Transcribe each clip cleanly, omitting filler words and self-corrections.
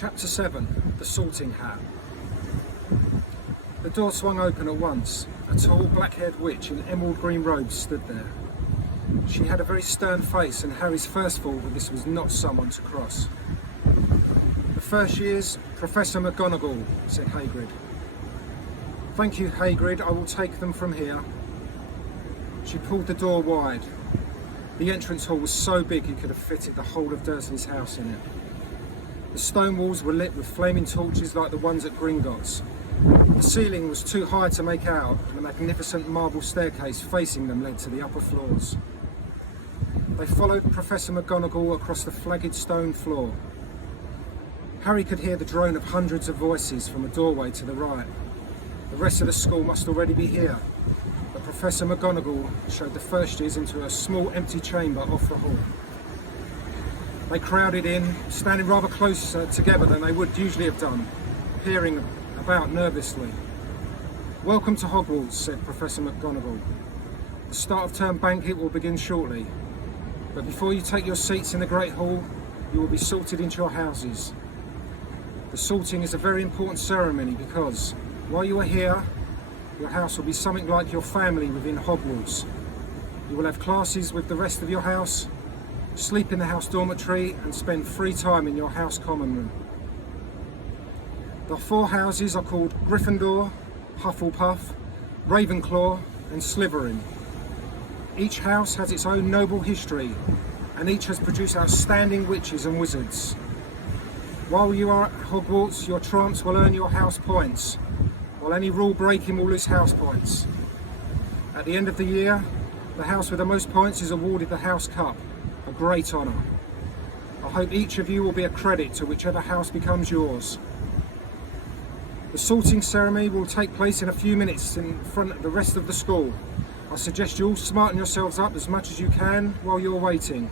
Chapter 7. The Sorting Hat. The door swung open at once. A tall, black-haired witch in emerald green robes stood there. She had a very stern face, and Harry's first thought that this was not someone to cross. "The first year's Professor McGonagall," said Hagrid. "Thank you, Hagrid. I will take them from here." She pulled the door wide. The entrance hall was so big you could have fitted the whole of Dursley's house in it. The stone walls were lit with flaming torches like the ones at Gringotts. The ceiling was too high to make out, and a magnificent marble staircase facing them led to the upper floors. They followed Professor McGonagall across the flagged stone floor. Harry could hear the drone of hundreds of voices from a doorway to the right. The rest of the school must already be here, but Professor McGonagall showed the first years into a small empty chamber off the hall. They crowded in, standing rather closer together than they would usually have done, peering about nervously. "Welcome to Hogwarts," said Professor McGonagall. "The start of term banquet will begin shortly, but before you take your seats in the Great Hall, you will be sorted into your houses. The sorting is a very important ceremony because, while you are here, your house will be something like your family within Hogwarts. You will have classes with the rest of your house, sleep in the house dormitory, and spend free time in your house common room. The 4 houses are called Gryffindor, Hufflepuff, Ravenclaw, and Slytherin. Each house has its own noble history, and each has produced outstanding witches and wizards. While you are at Hogwarts, your triumphs will earn your house points, while any rule breaking will lose house points. At the end of the year, the house with the most points is awarded the House Cup, a great honour. I hope each of you will be a credit to whichever house becomes yours. The sorting ceremony will take place in a few minutes in front of the rest of the school. I suggest you all smarten yourselves up as much as you can while you're waiting."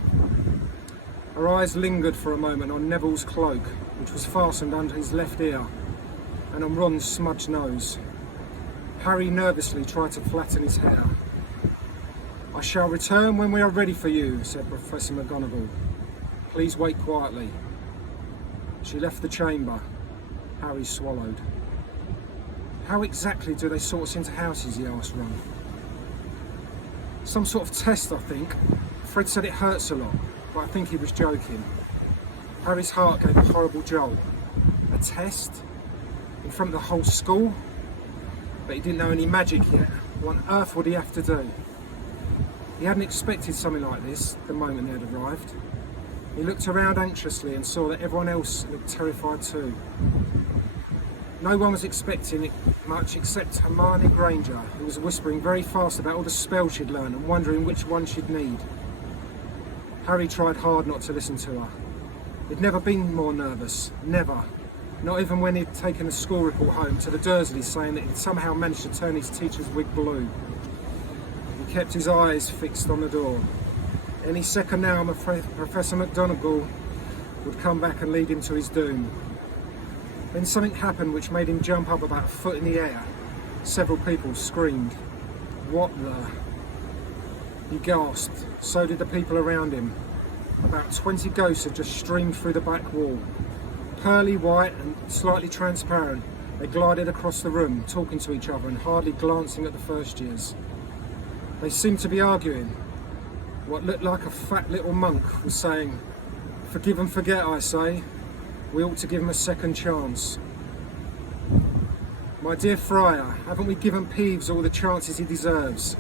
Her eyes lingered for a moment on Neville's cloak, which was fastened under his left ear, and on Ron's smudged nose. Harry nervously tried to flatten his hair. "I shall return when we are ready for you," said Professor McGonagall. "Please wait quietly." She left the chamber. Harry swallowed. "How exactly do they sort us into houses?" he asked Ron. "Some sort of test, I think. Fred said it hurts a lot, but I think he was joking." Harry's heart gave a horrible jolt. A test? In front of the whole school? But he didn't know any magic yet. What on earth would he have to do? He hadn't expected something like this the moment they had arrived. He looked around anxiously and saw that everyone else looked terrified too. No one was expecting it much except Hermione Granger, who was whispering very fast about all the spells she'd learned and wondering which one she'd need. Harry tried hard not to listen to her. He'd never been more nervous, never. Not even when he'd taken a school report home to the Dursleys saying that he'd somehow managed to turn his teacher's wig blue. He kept his eyes fixed on the door. Any second now, Professor McGonagall would come back and lead him to his doom. Then something happened which made him jump up about a foot in the air. Several people screamed. "What the?" He gasped. So did the people around him. About 20 ghosts had just streamed through the back wall. Pearly white and slightly transparent, they glided across the room, talking to each other and hardly glancing at the first years. They seemed to be arguing. What looked like a fat little monk was saying, "Forgive and forget, I say. We ought to give him a second chance." "My dear Friar, haven't we given Peeves all the chances he deserves?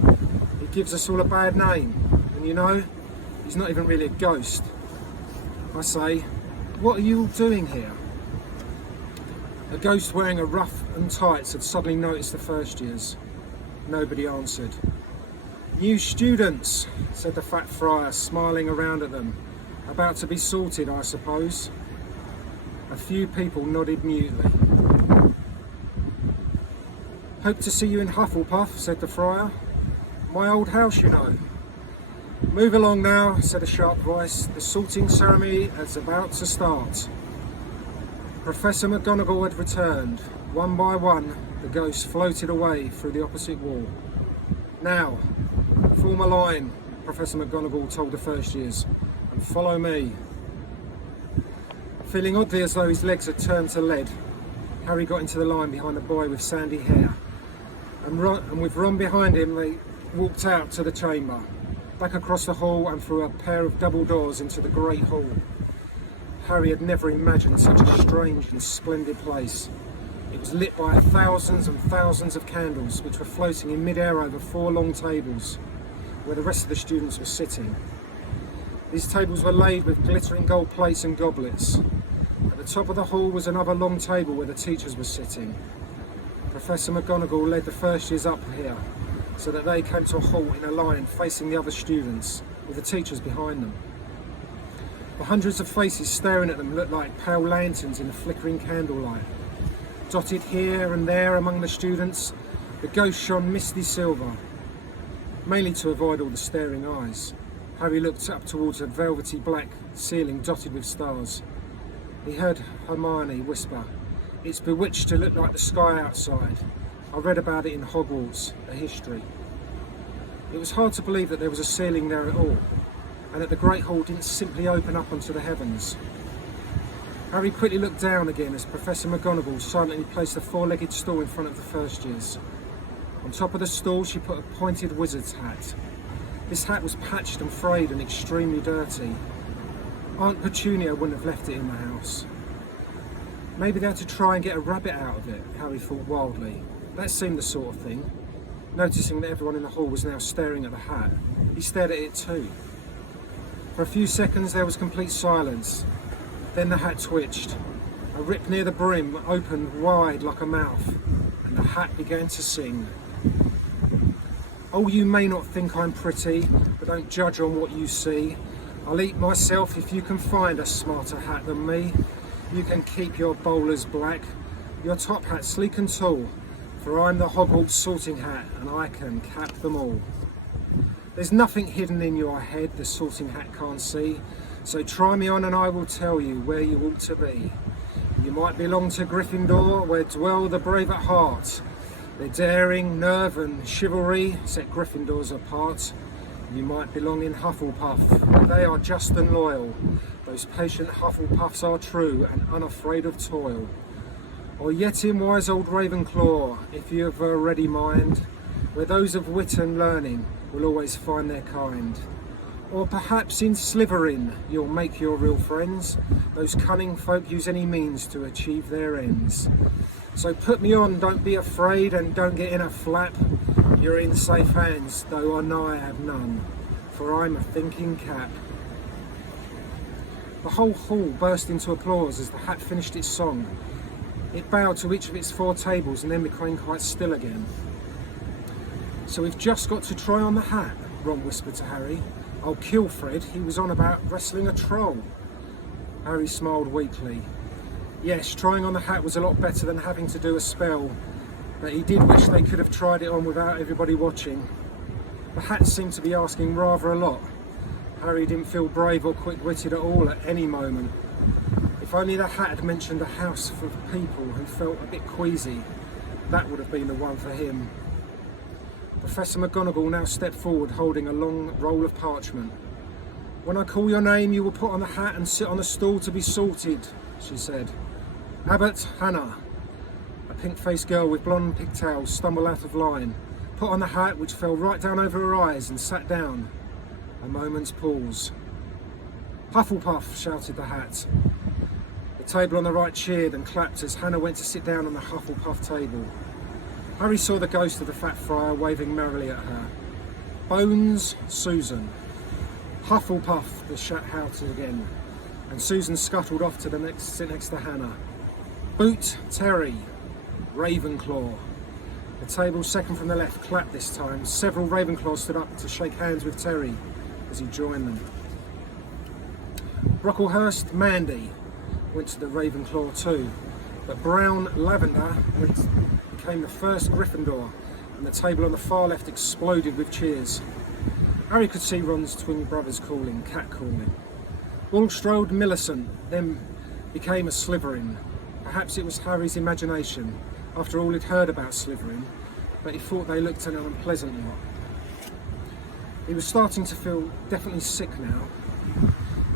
He gives us all a bad name, and you know, he's not even really a ghost. I say, what are you all doing here?" A ghost wearing a ruff and tights had suddenly noticed the first years. Nobody answered. "New students," said the fat friar, smiling around at them. "About to be sorted, I suppose." A few people nodded mutely. "Hope to see you in Hufflepuff," said the friar. "My old house, you know." "Move along now," said a sharp voice. "The sorting ceremony is about to start." Professor McGonagall had returned. One by one, the ghosts floated away through the opposite wall. "Now, form a line," Professor McGonagall told the first years, "and follow me." Feeling oddly as though his legs had turned to lead, Harry got into the line behind the boy with sandy hair, and with Ron behind him, they walked out to the chamber, back across the hall and through a pair of double doors into the great hall. Harry had never imagined such a strange and splendid place. It was lit by thousands and thousands of candles, which were floating in mid-air over 4 long tables, where the rest of the students were sitting. These tables were laid with glittering gold plates and goblets. At the top of the hall was another long table where the teachers were sitting. Professor McGonagall led the first years up here, so that they came to a halt in a line facing the other students, with the teachers behind them. The hundreds of faces staring at them looked like pale lanterns in the flickering candlelight. Dotted here and there among the students, the ghosts shone misty silver. Mainly to avoid all the staring eyes, Harry looked up towards a velvety black ceiling dotted with stars. He heard Hermione whisper, "It's bewitched to look like the sky outside. I read about it in Hogwarts, a history." It was hard to believe that there was a ceiling there at all, and that the Great Hall didn't simply open up onto the heavens. Harry quickly looked down again as Professor McGonagall silently placed a 4-legged stool in front of the first years. On top of the stool she put a pointed wizard's hat. This hat was patched and frayed and extremely dirty. Aunt Petunia wouldn't have left it in the house. Maybe they had to try and get a rabbit out of it, Harry thought wildly. That seemed the sort of thing. Noticing that everyone in the hall was now staring at the hat, he stared at it too. For a few seconds there was complete silence. Then the hat twitched. A rip near the brim opened wide like a mouth, and the hat began to sing. "Oh, you may not think I'm pretty, but don't judge on what you see. I'll eat myself if you can find a smarter hat than me. You can keep your bowlers black, your top hat sleek and tall, for I'm the Hogwarts sorting hat, and I can cap them all. There's nothing hidden in your head the sorting hat can't see, so try me on and I will tell you where you ought to be. You might belong to Gryffindor, where dwell the brave at heart. Their daring, nerve and chivalry set Gryffindors apart. You might belong in Hufflepuff, where they are just and loyal. Those patient Hufflepuffs are true and unafraid of toil. Or yet in wise old Ravenclaw, if you have a ready mind, where those of wit and learning will always find their kind. Or perhaps in Slytherin you'll make your real friends. Those cunning folk use any means to achieve their ends. So put me on, don't be afraid, and don't get in a flap. You're in safe hands, though I have none, for I'm a thinking cap." The whole hall burst into applause as the hat finished its song. It bowed to each of its 4 tables and then became quite still again. "So we've just got to try on the hat," Ron whispered to Harry. "I'll kill Fred, he was on about wrestling a troll." Harry smiled weakly. Yes, trying on the hat was a lot better than having to do a spell, but he did wish they could have tried it on without everybody watching. The hat seemed to be asking rather a lot. Harry didn't feel brave or quick-witted at all at any moment. If only the hat had mentioned a house full of people who felt a bit queasy, that would have been the one for him. Professor McGonagall now stepped forward holding a long roll of parchment. "When I call your name you will put on the hat and sit on the stool to be sorted," she said. "Abbott Hannah." A pink-faced girl with blonde pigtails stumbled out of line, put on the hat which fell right down over her eyes and sat down. A moment's pause. "Hufflepuff," shouted the hat. The table on the right cheered and clapped as Hannah went to sit down on the Hufflepuff table. Harry saw the ghost of the fat friar waving merrily at her. "Bones, Susan." "Hufflepuff," the chat shouted again, and Susan scuttled off to sit next to Hannah. "Boot, Terry." "Ravenclaw." The table second from the left clapped this time. Several Ravenclaws stood up to shake hands with Terry as he joined them. Brocklehurst Mandy went to the Ravenclaw too, but Brown Lavender became the first Gryffindor, and the table on the far left exploded with cheers. Harry could see Ron's twin brothers catcalling. Bulstrode Millicent then became a Slytherin. Perhaps it was Harry's imagination, after all he'd heard about Slytherin, but he thought they looked an unpleasant lot. He was starting to feel definitely sick now.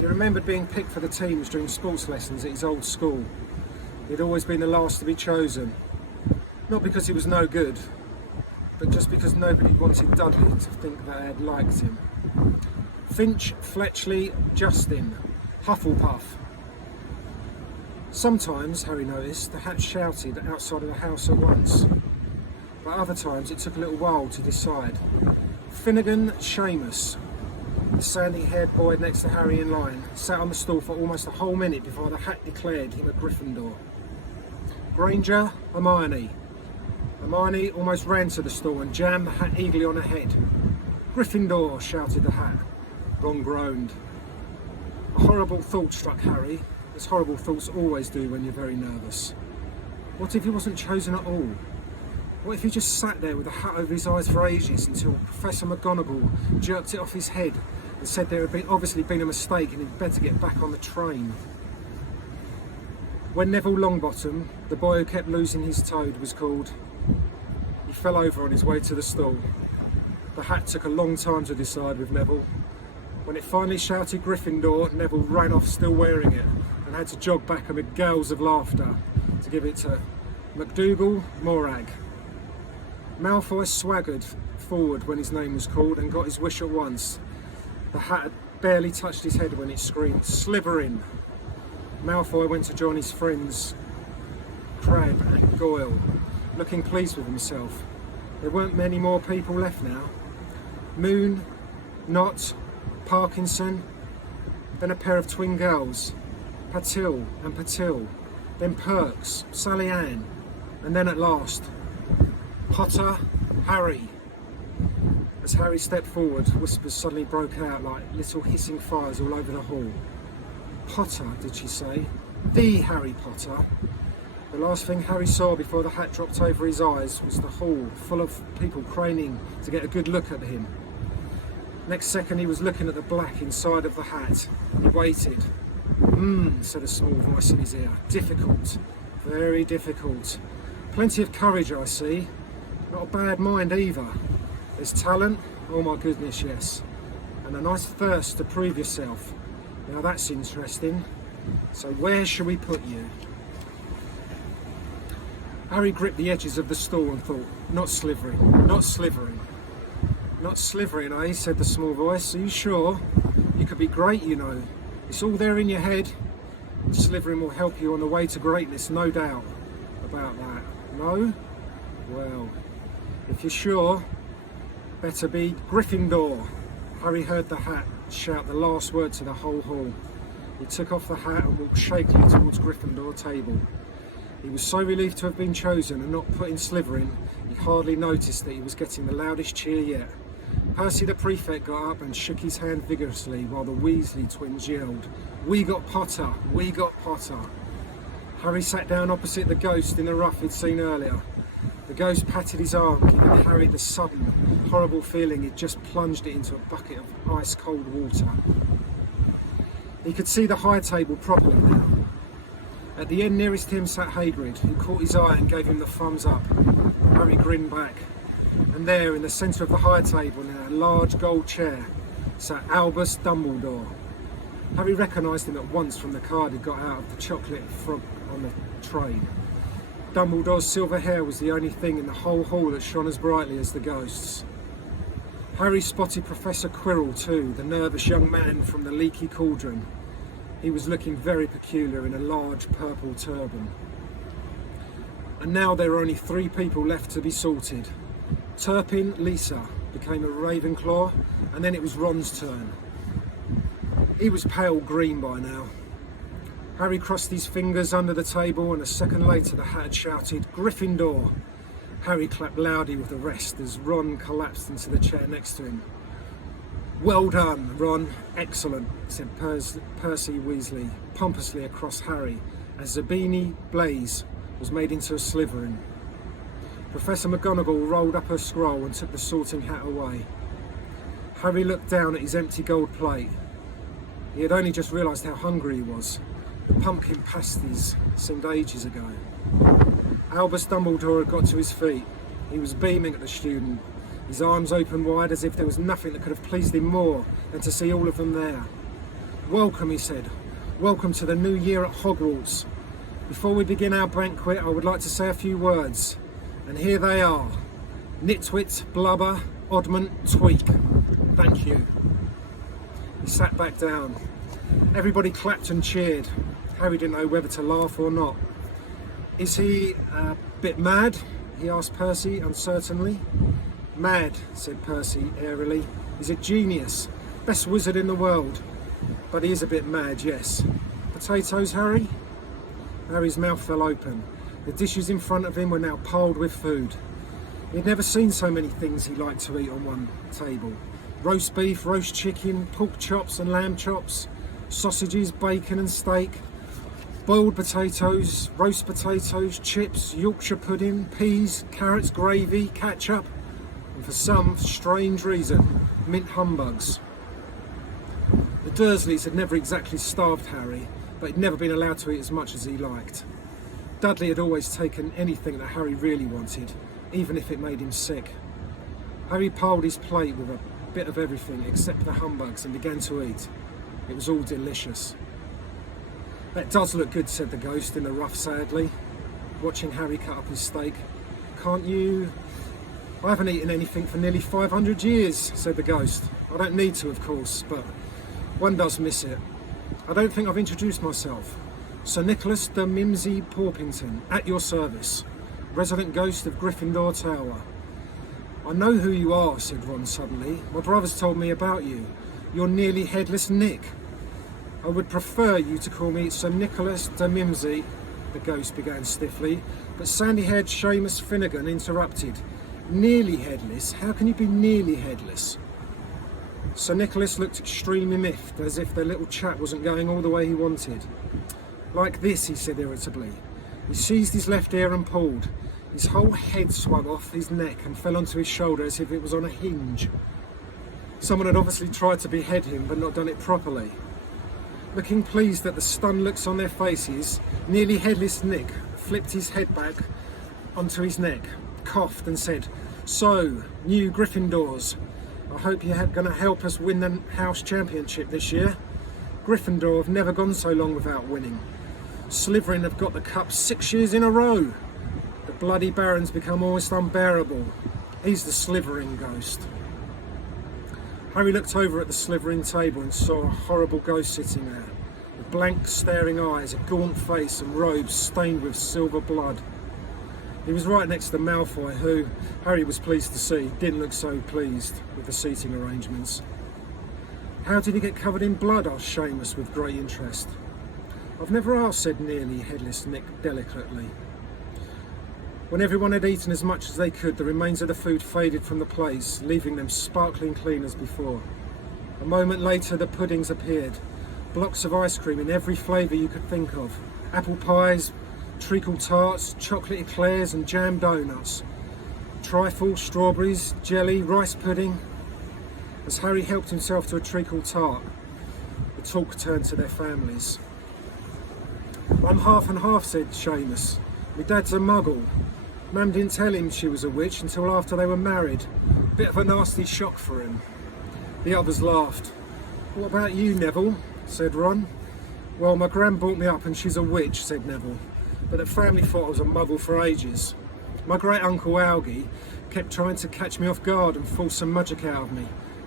He remembered being picked for the teams during sports lessons at his old school. He'd always been the last to be chosen. Not because he was no good, but just because nobody wanted Dudley to think that Ed liked him. Finch, Fletchley, Justin, Hufflepuff. Sometimes, Harry noticed, the Hat shouted outside of the house at once, but other times it took a little while to decide. Finnegan Seamus, the sandy-haired boy next to Harry in line, sat on the stool for almost a whole minute before the Hat declared him a Gryffindor. Granger, Hermione. Hermione almost ran to the stool and jammed the Hat eagerly on her head. Gryffindor, shouted the Hat. Ron groaned. A horrible thought struck Harry, as horrible thoughts always do when you're very nervous. What if he wasn't chosen at all? What if he just sat there with a hat over his eyes for ages until Professor McGonagall jerked it off his head and said there had obviously been a mistake and he'd better get back on the train? When Neville Longbottom, the boy who kept losing his toad, was called, he fell over on his way to the stall. The Hat took a long time to decide with Neville. When it finally shouted Gryffindor, Neville ran off still wearing it and had to jog back amid gales of laughter to give it to McDougal Morag. Malfoy swaggered forward when his name was called and got his wish at once. The Hat had barely touched his head when it screamed, Slytherin! Malfoy went to join his friends, Crabbe and Goyle, looking pleased with himself. There weren't many more people left now. Moon, Knott, Parkinson, then a pair of twin girls, Patil and Patil, then Perks, Sally Ann, and then at last, Potter, Harry. As Harry stepped forward, whispers suddenly broke out like little hissing fires all over the hall. Potter, did she say? The Harry Potter. The last thing Harry saw before the Hat dropped over his eyes was the hall full of people craning to get a good look at him. Next second he was looking at the black inside of the Hat. He waited. Said a small voice in his ear. Difficult. Very difficult. Plenty of courage, I see. Not a bad mind either. There's talent. Oh my goodness, yes. And a nice thirst to prove yourself. Now that's interesting. So where shall we put you? Harry gripped the edges of the stool and thought, not Slytherin, not Slytherin. Not Slytherin, eh? Said the small voice. Are you sure? You could be great, you know. It's all there in your head. Slytherin will help you on the way to greatness, no doubt about that. No? Well, if you're sure, better be Gryffindor. Harry heard the Hat shout the last word to the whole hall. He took off the hat and walked shakily towards Gryffindor table. He was so relieved to have been chosen and not put in Slytherin, he hardly noticed that he was getting the loudest cheer yet. Percy the Prefect got up and shook his hand vigorously while the Weasley twins yelled, "We got Potter! We got Potter!" Harry sat down opposite the ghost in the rough he'd seen earlier. The ghost patted his arm, giving Harry the sudden, horrible feeling he'd just plunged it into a bucket of ice-cold water. He could see the high table properly now. At the end nearest him sat Hagrid, who caught his eye and gave him the thumbs up. Harry grinned back. And there, in the centre of the high table, in a large gold chair, sat Albus Dumbledore. Harry recognised him at once from the card he got out of the chocolate frog on the train. Dumbledore's silver hair was the only thing in the whole hall that shone as brightly as the ghost's. Harry spotted Professor Quirrell too, the nervous young man from the Leaky Cauldron. He was looking very peculiar in a large purple turban. And now there were only 3 people left to be sorted. Turpin Lisa became a Ravenclaw, and then it was Ron's turn. He was pale green by now. Harry crossed his fingers under the table, and a second later the Hat shouted, "Gryffindor!" Harry clapped loudly with the rest as Ron collapsed into the chair next to him. "Well done, Ron. Excellent," said Percy Weasley pompously across Harry as Zabini Blaze was made into a Slytherin. Professor McGonagall rolled up her scroll and took the sorting hat away. Harry looked down at his empty gold plate. He had only just realised how hungry he was. The pumpkin pasties seemed ages ago. Albus Dumbledore had got to his feet. He was beaming at the student, his arms open wide as if there was nothing that could have pleased him more than to see all of them there. "Welcome," he said. "Welcome to the new year at Hogwarts. Before we begin our banquet, I would like to say a few words. And here they are. Nitwit, blubber, oddment, tweak. Thank you." He sat back down. Everybody clapped and cheered. Harry didn't know whether to laugh or not. "Is he a bit mad?" he asked Percy uncertainly. "Mad," said Percy airily. "He's a genius. Best wizard in the world. But he is a bit mad, yes. Potatoes, Harry?" Harry's mouth fell open. The dishes in front of him were now piled with food. He'd never seen so many things he liked to eat on one table. Roast beef, roast chicken, pork chops and lamb chops, sausages, bacon and steak, boiled potatoes, roast potatoes, chips, Yorkshire pudding, peas, carrots, gravy, ketchup, and for some strange reason, mint humbugs. The Dursleys had never exactly starved Harry, but he'd never been allowed to eat as much as he liked. Dudley had always taken anything that Harry really wanted, even if it made him sick. Harry piled his plate with a bit of everything except the humbugs and began to eat. It was all delicious. "That does look good," said the ghost in a ruff sadly, watching Harry cut up his steak. "Can't you—" "I haven't eaten anything for nearly 500 years, said the ghost. "I don't need to, of course, but one does miss it. I don't think I've introduced myself. Sir Nicholas de Mimsy Porpington, at your service, resident ghost of Gryffindor Tower." "I know who you are," said Ron suddenly. "My brother's told me about you. You're nearly headless Nick." "I would prefer you to call me Sir Nicholas de Mimsy," the ghost began stiffly, but sandy-haired Seamus Finnegan interrupted. "Nearly headless? How can you be nearly headless?" Sir Nicholas looked extremely miffed, as if the little chap wasn't going all the way he wanted. "Like this," he said irritably. He seized his left ear and pulled. His whole head swung off his neck and fell onto his shoulder as if it was on a hinge. Someone had obviously tried to behead him, but not done it properly. Looking pleased at the stunned looks on their faces, nearly headless Nick flipped his head back onto his neck, coughed and said, "So, new Gryffindors. I hope you're going to help us win the house championship this year. Gryffindor have never gone so long without winning. Slytherin have got the cup 6 years in a row. The bloody Baron's become almost unbearable. He's the Slytherin ghost." Harry looked over at the Slytherin table and saw a horrible ghost sitting there, with blank staring eyes, a gaunt face and robes stained with silver blood. He was right next to Malfoy, who, Harry was pleased to see, didn't look so pleased with the seating arrangements. "How did he get covered in blood?" asked Seamus with great interest. "I've never asked," said nearly headless Nick delicately. When everyone had eaten as much as they could, the remains of the food faded from the plates, leaving them sparkling clean as before. A moment later, the puddings appeared, blocks of ice cream in every flavour you could think of, apple pies, treacle tarts, chocolate eclairs and jam donuts, trifle, strawberries, jelly, rice pudding. As Harry helped himself to a treacle tart, the talk turned to their families. "I'm half and half," said Seamus. "My dad's a muggle. Mum didn't tell him she was a witch until after they were married. Bit of a nasty shock for him." The others laughed. "What about you, Neville?" said Ron. "Well, my gran brought me up and she's a witch," said Neville. "But the family thought I was a muggle for ages. My great-uncle Algie kept trying to catch me off guard and force some magic out of me.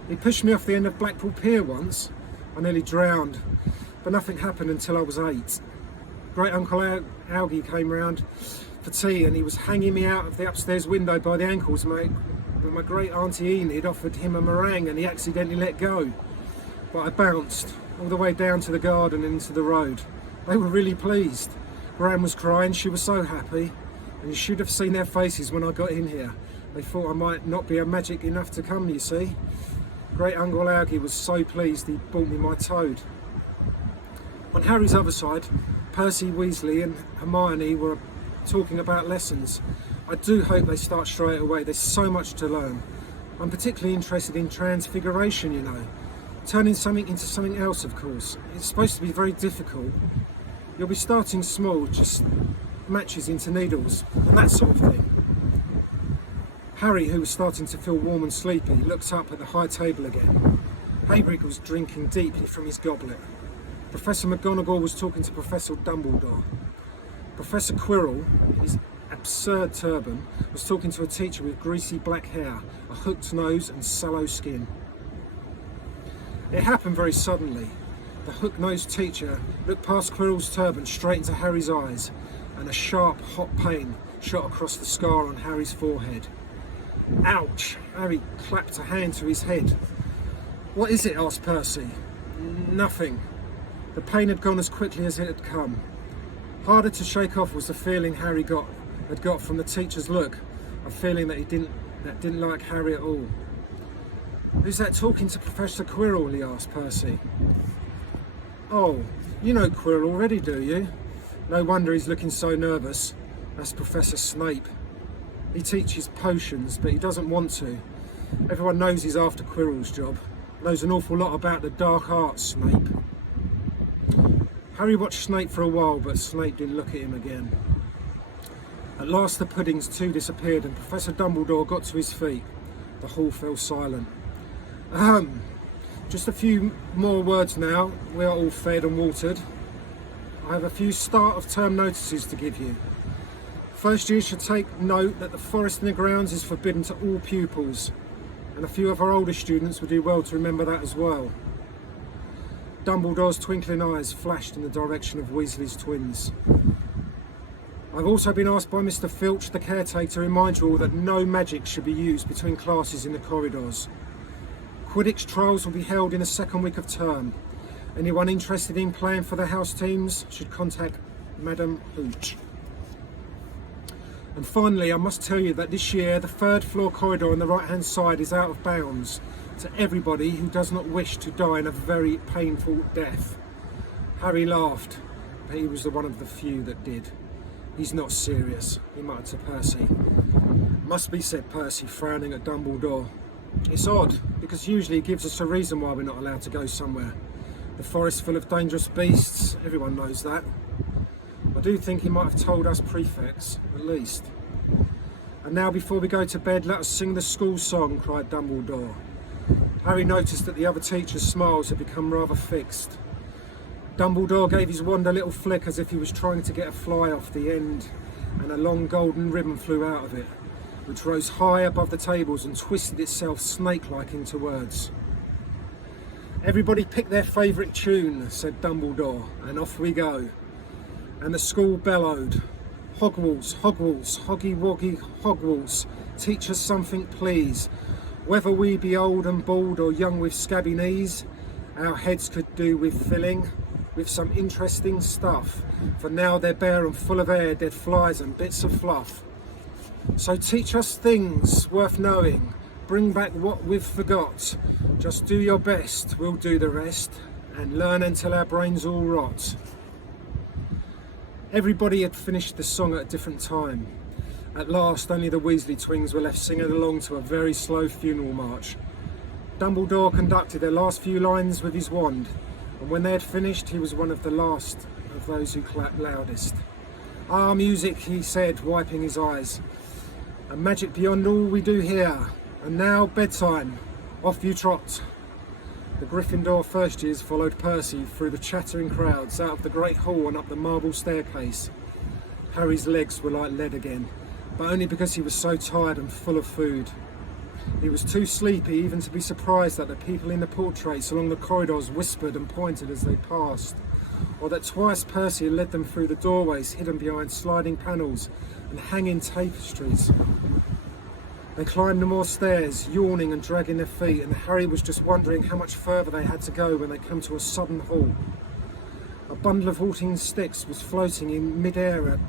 He pushed me off the end of Blackpool Pier once. I nearly drowned, but nothing happened until I was 8. Great-uncle Algie came round for tea and he was hanging me out of the upstairs window by the ankles, mate. But my great-auntie Enid offered him a meringue and he accidentally let go. But I bounced all the way down to the garden and into the road. They were really pleased. Gran was crying, she was so happy, and you should have seen their faces when I got in here. They thought I might not be a magic enough to come, you see. Great-uncle Algie was so pleased he bought me my toad." On Harry's other side, Percy Weasley and Hermione were talking about lessons. "I do hope they start straight away, there's so much to learn. I'm particularly interested in transfiguration, you know. Turning something into something else, of course. It's supposed to be very difficult. You'll be starting small, just matches into needles, and that sort of thing." Harry, who was starting to feel warm and sleepy, looked up at the high table again. Hagrid was drinking deeply from his goblet. Professor McGonagall was talking to Professor Dumbledore. Professor Quirrell, in his absurd turban, was talking to a teacher with greasy black hair, a hooked nose and sallow skin. It happened very suddenly. The hook-nosed teacher looked past Quirrell's turban straight into Harry's eyes, and a sharp, hot pain shot across the scar on Harry's forehead. Ouch! Harry clapped a hand to his head. "What is it?" asked Percy. "Nothing." The pain had gone as quickly as it had come. Harder to shake off was the feeling Harry had got from the teacher's look, a feeling that didn't like Harry at all. "Who's that talking to Professor Quirrell?" he asked Percy. "Oh, you know Quirrell already, do you? No wonder he's looking so nervous. That's Professor Snape. He teaches potions, but he doesn't want to. Everyone knows he's after Quirrell's job. Knows an awful lot about the dark arts, Snape." Harry watched Snape for a while, but Snape didn't look at him again. At last the puddings too disappeared and Professor Dumbledore got to his feet. The hall fell silent. Just a few more words now. We are all fed and watered. I have a few start of term notices to give you. First years should take note that the forest in the grounds is forbidden to all pupils, and a few of our older students would do well to remember that as well. Dumbledore's twinkling eyes flashed in the direction of Weasley's twins. I've also been asked by Mr. Filch, the caretaker, to remind you all that no magic should be used between classes in the corridors. Quidditch trials will be held in the second week of term. Anyone interested in playing for the house teams should contact Madam Hooch. And finally, I must tell you that this year the third floor corridor on the right hand side is out of bounds to everybody who does not wish to die in a very painful death. Harry laughed, but he was one of the few that did. "He's not serious," he muttered to Percy. "Must be," said Percy, frowning at Dumbledore. "It's odd, because usually he gives us a reason why we're not allowed to go somewhere. The forest full of dangerous beasts, everyone knows that. I do think he might have told us prefects, at least." "And now, before we go to bed, let us sing the school song," cried Dumbledore. Harry noticed that the other teachers' smiles had become rather fixed. Dumbledore gave his wand a little flick as if he was trying to get a fly off the end, and a long golden ribbon flew out of it, which rose high above the tables and twisted itself snake-like into words. "Everybody pick their favourite tune," said Dumbledore, "and off we go." And the school bellowed, "Hogwarts, Hogwarts, Hoggy Woggy Hogwarts, teach us something please. Whether we be old and bald or young with scabby knees, our heads could do with filling with some interesting stuff, for now they're bare and full of air, dead flies and bits of fluff. So teach us things worth knowing, bring back what we've forgot. Just do your best, we'll do the rest, and learn until our brains all rot." Everybody had finished the song at a different time. At last, only the Weasley twins were left singing along to a very slow funeral march. Dumbledore conducted their last few lines with his wand, and when they had finished, he was one of the last of those who clapped loudest. "Ah, music," he said, wiping his eyes, "and magic beyond all we do here. And now, bedtime. Off you trot." The Gryffindor first years followed Percy through the chattering crowds, out of the great hall and up the marble staircase. Harry's legs were like lead again, but only because he was so tired and full of food. He was too sleepy even to be surprised that the people in the portraits along the corridors whispered and pointed as they passed, or that twice Percy led them through the doorways hidden behind sliding panels and hanging tapestries. They climbed the more stairs, yawning and dragging their feet, and Harry was just wondering how much further they had to go when they came to a sudden halt. A bundle of halting sticks was floating in mid-air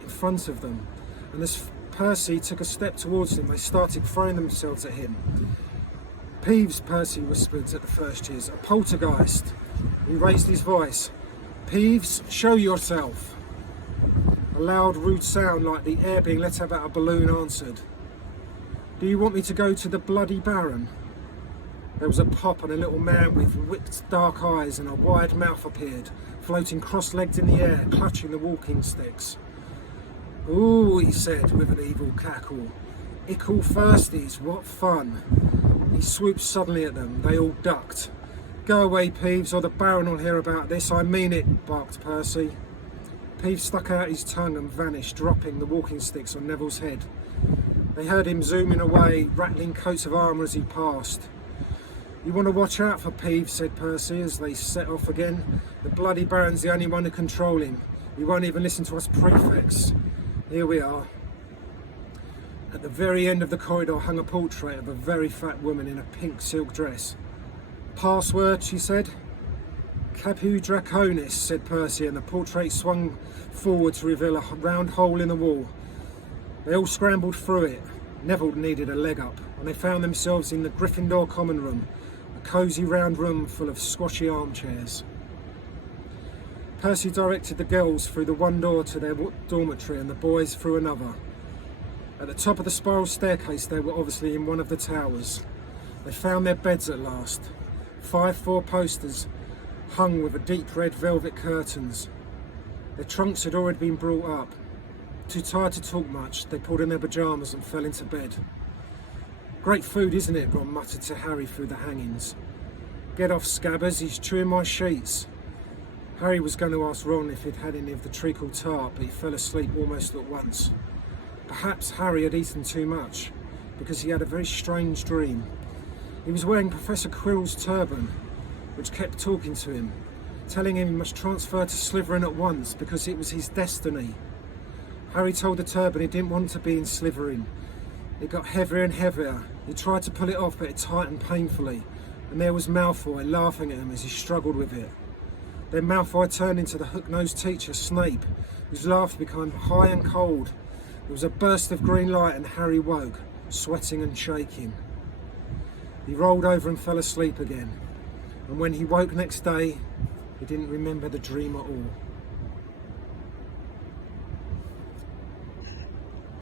in front of them, and as Percy took a step towards them, they started throwing themselves at him. "Peeves," Percy whispered at the first years, "a poltergeist." He raised his voice. "Peeves, show yourself." A loud, rude sound like the air being let out of a balloon answered. "Do you want me to go to the Bloody Baron?" There was a pop and a little man with whipped dark eyes and a wide mouth appeared, floating cross-legged in the air, clutching the walking sticks. "Ooh," he said with an evil cackle. "Ickle thirsties, what fun." He swooped suddenly at them. They all ducked. Go away, Peeves, or the Baron will hear about this. I mean it, barked Percy. Peeves stuck out his tongue and vanished, dropping the walking sticks on Neville's head. They heard him zooming away, rattling coats of armour as he passed. You want to watch out for Peeves, said Percy as they set off again. The bloody Baron's the only one who control him. He won't even listen to us prefects. Here we are. At the very end of the corridor hung a portrait of a very fat woman in a pink silk dress. Password, she said. Capu Draconis, said Percy, and the portrait swung forward to reveal a round hole in the wall. They all scrambled through it. Neville needed a leg up, and they found themselves in the Gryffindor common room, a cosy round room full of squashy armchairs. Percy directed the girls through the one door to their dormitory and the boys through another. At the top of the spiral staircase they were obviously in one of the towers. They found their beds at last. 5 four-posters hung with a deep red velvet curtains. Their trunks had already been brought up. Too tired to talk much, they pulled in their pyjamas and fell into bed. Great food, isn't it? Ron muttered to Harry through the hangings. Get off, Scabbers, he's chewing my sheets. Harry was going to ask Ron if he'd had any of the treacle tart, but he fell asleep almost at once. Perhaps Harry had eaten too much, because he had a very strange dream. He was wearing Professor Quirrell's turban, which kept talking to him, telling him he must transfer to Slytherin at once because it was his destiny. Harry told the turban he didn't want to be in Slytherin. It got heavier and heavier. He tried to pull it off, but it tightened painfully, and there was Malfoy laughing at him as he struggled with it. Then Malfoy turned into the hook-nosed teacher, Snape, whose laugh became high and cold. There was a burst of green light and Harry woke, sweating and shaking. He rolled over and fell asleep again, and when he woke next day, he didn't remember the dream at all.